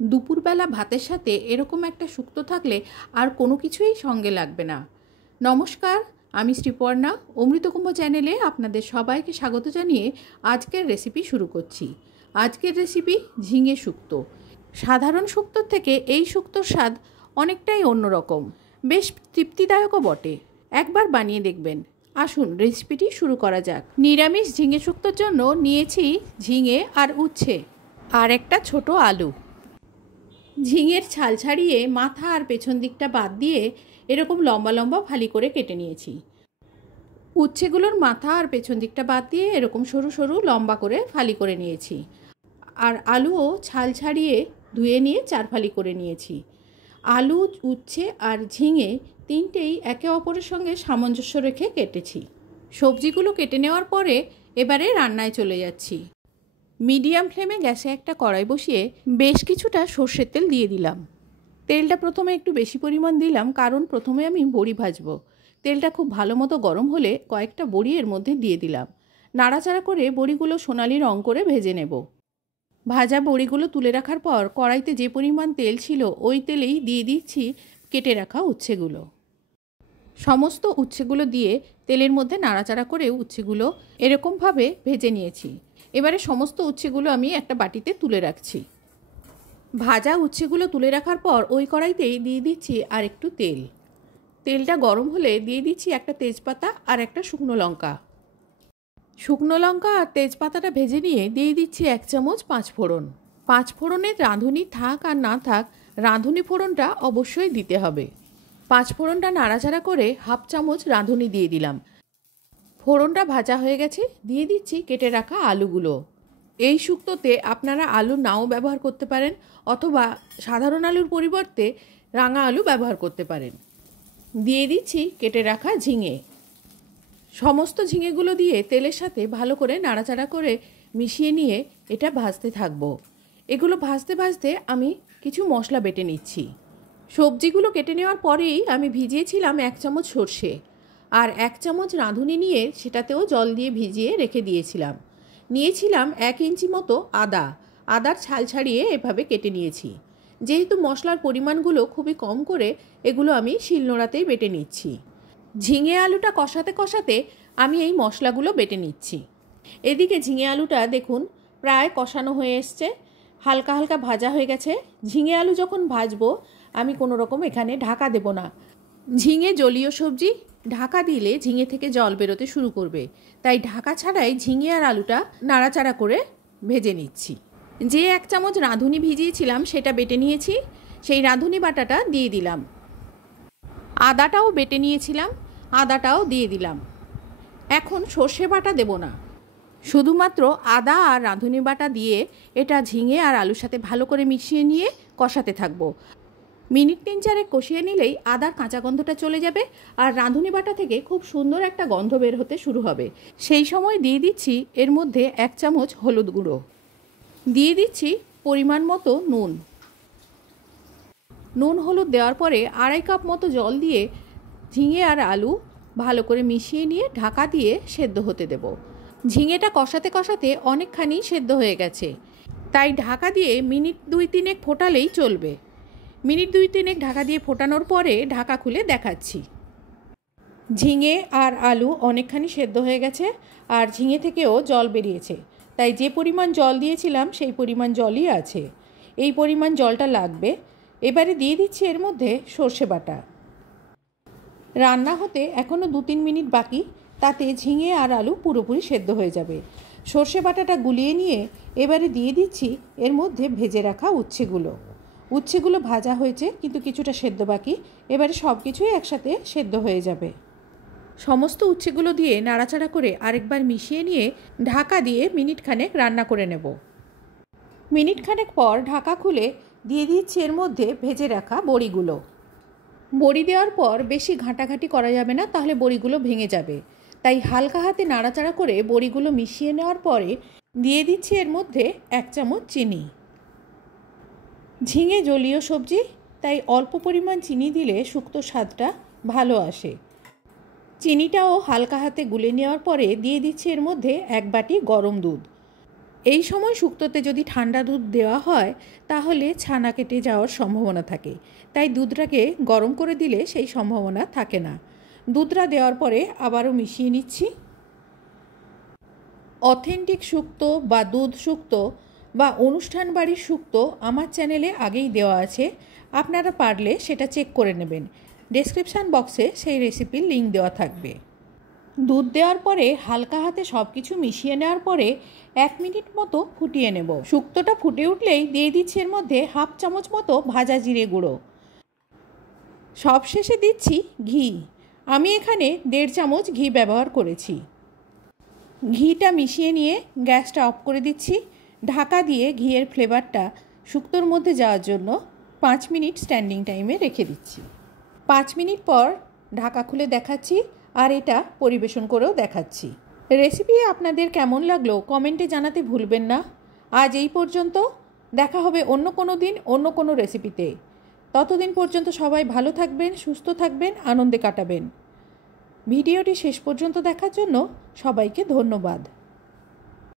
দুপুরবেলা ভাতের সাথে এরকম একটা শুক্তো থাকলে আর কোনো কিছুই সঙ্গে লাগবে না। নমস্কার, আমি শ্রীপর্ণা। অমৃতকুম্ভ চ্যানেলে আপনাদের সবাইকে স্বাগত জানিয়ে আজকের রেসিপি শুরু করছি। আজকের রেসিপি ঝিঙে শুক্তো। সাধারণ শুক্তোর থেকে এই শুক্তোর স্বাদ অনেকটাই অন্যরকম, বেশ তৃপ্তিদায়কও বটে। একবার বানিয়ে দেখবেন। আসুন রেসিপিটি শুরু করা যাক। নিরামিষ ঝিঙে শুক্তোর জন্য নিয়েছি ঝিঙে আর উচ্ছে আর একটা ছোট আলু। ঝিঙের ছাল ছাড়িয়ে মাথা আর পেছন দিকটা বাদ দিয়ে এরকম লম্বা লম্বা ফালি করে কেটে নিয়েছি। উচ্ছেগুলোর মাথা আর পেছন দিকটা বাদ দিয়ে এরকম সরু সরু লম্বা করে ফালি করে নিয়েছি। আর আলুও ছাল ছাড়িয়ে ধুয়ে নিয়ে 4 ফালি করে নিয়েছি। আলু, উচ্ছে আর ঝিঙে তিনটেই একে অপরের সঙ্গে সামঞ্জস্য রেখে কেটেছি। সবজিগুলো কেটে নেওয়ার পরে এবারে রান্নায় চলে যাচ্ছি। মিডিয়াম ফ্লেমে গ্যাসে একটা কড়াই বসিয়ে বেশ কিছুটা সর্ষের তেল দিয়ে দিলাম। তেলটা প্রথমে একটু বেশি পরিমাণ দিলাম, কারণ প্রথমে আমি বড়ি ভাজবো। তেলটা খুব ভালো মতো গরম হলে কয়েকটা বড়ি এর মধ্যে দিয়ে দিলাম। নাড়াচাড়া করে বড়িগুলো সোনালি রং করে ভেজে নেব। ভাজা বড়িগুলো তুলে রাখার পর কড়াইতে যে পরিমাণ তেল ছিল ওই তেলেই দিয়ে দিচ্ছি কেটে রাখা উচ্ছেগুলো। সমস্ত উচ্ছেগুলো দিয়ে তেলের মধ্যে নাড়াচাড়া করে উচ্ছেগুলো এরকমভাবে ভেজে নিয়েছি। এবারে সমস্ত উচ্ছেগুলো আমি একটা বাটিতে তুলে রাখছি। ভাজা উচ্ছেগুলো তুলে রাখার পর ওই কড়াইতেই দিয়ে দিচ্ছি আর একটু তেল। তেলটা গরম হলে দিয়ে দিচ্ছি একটা তেজপাতা আর একটা শুকনো লঙ্কা। শুকনো লঙ্কা আর তেজপাতাটা ভেজে নিয়ে দিয়ে দিচ্ছি 1 চামচ 5 ফোড়ন। 5 ফোড়নের রাঁধুনি থাক আর না থাক, রাঁধুনি ফোড়নটা অবশ্যই দিতে হবে। 5 ফোড়নটা নাড়াচাড়া করে 1/2 চামচ রাঁধুনি দিয়ে দিলাম। ফোড়নটা ভাজা হয়ে গেছে, দিয়ে দিচ্ছি কেটে রাখা আলুগুলো। এই শুক্তোতে আপনারা আলু নাও ব্যবহার করতে পারেন, অথবা সাধারণ আলুর পরিবর্তে রাঙা আলু ব্যবহার করতে পারেন। দিয়ে দিচ্ছি কেটে রাখা ঝিঙে। সমস্ত ঝিঙেগুলো দিয়ে তেলের সাথে ভালো করে নাড়াচাড়া করে মিশিয়ে নিয়ে এটা ভাজতে থাকবো। এগুলো ভাজতে ভাজতে আমি কিছু মশলা বেটে নিচ্ছি। সবজিগুলো কেটে নেওয়ার পরেই আমি ভিজিয়েছিলাম 1 চামচ সর্ষে আর 1 চামচ রাঁধুনি নিয়ে সেটাতেও জল দিয়ে ভিজিয়ে রেখে দিয়েছিলাম। নিয়েছিলাম 1 ইঞ্চি মতো আদার ছাল ছাড়িয়ে এভাবে কেটে নিয়েছি। যেহেতু মশলার পরিমাণগুলো খুবই কম করে এগুলো আমি শিলনোড়াতেই বেটে নিচ্ছি। ঝিঙে আলুটা কষাতে কষাতে আমি এই মশলাগুলো বেটে নিচ্ছি। এদিকে ঝিঙে আলুটা দেখুন প্রায় কষানো হয়ে এসছে, হালকা হালকা ভাজা হয়ে গেছে। ঝিঙে আলু যখন ভাজবো আমি কোনো রকম এখানে ঢাকা দেব না। ঝিঙে জলীয় সবজি, ঢাকা দিলে ঝিঙে থেকে জল বেরোতে শুরু করবে, তাই ঢাকা ছাড়াই ঝিঙে আর আলুটা নাড়াচাড়া করে ভেজে নিচ্ছি। যে 1 চামচ রাঁধুনি ভিজিয়েছিলাম সেটা বেটে নিয়েছি, সেই রাঁধুনি বাটাটা দিয়ে দিলাম। আদাটাও বেটে নিয়েছিলাম, আদাটাও দিয়ে দিলাম। এখন সর্ষে বাটা দেব না, শুধুমাত্র আদা আর রাঁধুনি বাটা দিয়ে এটা ঝিঙে আর আলুর সাথে ভালো করে মিশিয়ে নিয়ে কষাতে থাকবো। মিনিট 3-4 কষিয়ে নিলেই আদার কাঁচা গন্ধটা চলে যাবে আর রাঁধুনি বাটা থেকে খুব সুন্দর একটা গন্ধ বের হতে শুরু হবে। সেই সময় দিয়ে দিচ্ছি এর মধ্যে 1 চামচ হলুদ গুঁড়ো, দিয়ে দিচ্ছি পরিমাণ মতো নুন হলুদ দেওয়ার পরে 2.5 কাপ মতো জল দিয়ে ঝিঙে আর আলু ভালো করে মিশিয়ে নিয়ে ঢাকা দিয়ে সেদ্ধ হতে দেব। ঝিঙেটা কষাতে কষাতে অনেকখানি সেদ্ধ হয়ে গেছে, তাই ঢাকা দিয়ে মিনিট 2-3 ফোটালেই চলবে। মিনিট 2-3 ঢাকা দিয়ে ফোটানোর পরে ঢাকা খুলে দেখাচ্ছি। ঝিঙে আর আলু অনেকখানি সেদ্ধ হয়ে গেছে আর ঝিঙে থেকেও জল বেরিয়েছে, তাই যে পরিমাণ জল দিয়েছিলাম সেই পরিমাণ জলই আছে। এই পরিমাণ জলটা লাগবে। এবারে দিয়ে দিচ্ছি এর মধ্যে সর্ষে বাটা। রান্না হতে এখনও 2-3 মিনিট বাকি, তাতে ঝিঙে আর আলু পুরোপুরি সেদ্ধ হয়ে যাবে। সর্ষে বাটাটা গুলিয়ে নিয়ে এবারে দিয়ে দিচ্ছি এর মধ্যে ভেজে রাখা উচ্ছেগুলো ভাজা হয়েছে কিন্তু কিছুটা সেদ্ধ বাকি। এবারে সব কিছুই একসাথে সেদ্ধ হয়ে যাবে। সমস্ত উচ্ছেগুলো দিয়ে নাড়াচাড়া করে আরেকবার মিশিয়ে নিয়ে ঢাকা দিয়ে মিনিট খানেক রান্না করে নেব। মিনিট খানেক পর ঢাকা খুলে দিয়ে দিচ্ছি এর মধ্যে ভেজে রাখা বড়িগুলো। বড়ি দেওয়ার পর বেশি ঘাঁটাঘাঁটি করা যাবে না, তাহলে বড়িগুলো ভেঙে যাবে। তাই হালকা হাতে নাড়াচাড়া করে বড়িগুলো মিশিয়ে নেওয়ার পরে দিয়ে দিচ্ছি এর মধ্যে 1 চামচ চিনি। ঝিঙে জলীয় সবজি, তাই অল্প পরিমাণ চিনি দিলে শুক্তো স্বাদটা ভালো আসে। চিনিটাও হালকা হাতে গুলে নেওয়ার পরে দিয়ে দিচ্ছি এর মধ্যে 1 বাটি গরম দুধ। এই সময় শুক্তোতে যদি ঠান্ডা দুধ দেওয়া হয় তাহলে ছানা কেটে যাওয়ার সম্ভাবনা থাকে, তাই দুধটাকে গরম করে দিলে সেই সম্ভাবনা থাকে না। দুধটা দেওয়ার পরে আবারও মিশিয়ে নিচ্ছি। অথেন্টিক শুক্তো বা দুধ শুক্তো বা অনুষ্ঠান বাড়ির শুক্তো আমার চ্যানেলে আগেই দেওয়া আছে, আপনারা পারলে সেটা চেক করে নেবেন। ডেসক্রিপশান বক্সে সেই রেসিপির লিঙ্ক দেওয়া থাকবে। দুধ দেওয়ার পরে হালকা হাতে সব কিছু মিশিয়ে নেওয়ার পরে 1 মিনিট মতো ফুটিয়ে নেব। শুক্তোটা ফুটে উঠলেই দিয়ে দিচ্ছি এর মধ্যে হাফ চামচ মতো ভাজা জিরে গুঁড়ো। সবশেষে দিচ্ছি ঘি। আমি এখানে 1.5 চামচ ঘি ব্যবহার করেছি। ঘিটা মিশিয়ে নিয়ে গ্যাসটা অফ করে দিচ্ছি। ঢাকা দিয়ে ঘিয়ের ফ্লেভারটা শুক্তোর মধ্যে যাওয়ার জন্য 5 মিনিট স্ট্যান্ডিং টাইমে রেখে দিচ্ছি। 5 মিনিট পর ঢাকা খুলে দেখাচ্ছি আর এটা পরিবেশন করেও দেখাচ্ছি। রেসিপি আপনাদের কেমন লাগলো কমেন্টে জানাতে ভুলবেন না। আজ এই পর্যন্ত, দেখা হবে অন্য কোনো দিন অন্য কোনো রেসিপিতে। ততদিন পর্যন্ত সবাই ভালো থাকবেন, সুস্থ থাকবেন, আনন্দে কাটাবেন। ভিডিওটি শেষ পর্যন্ত দেখার জন্য সবাইকে ধন্যবাদ।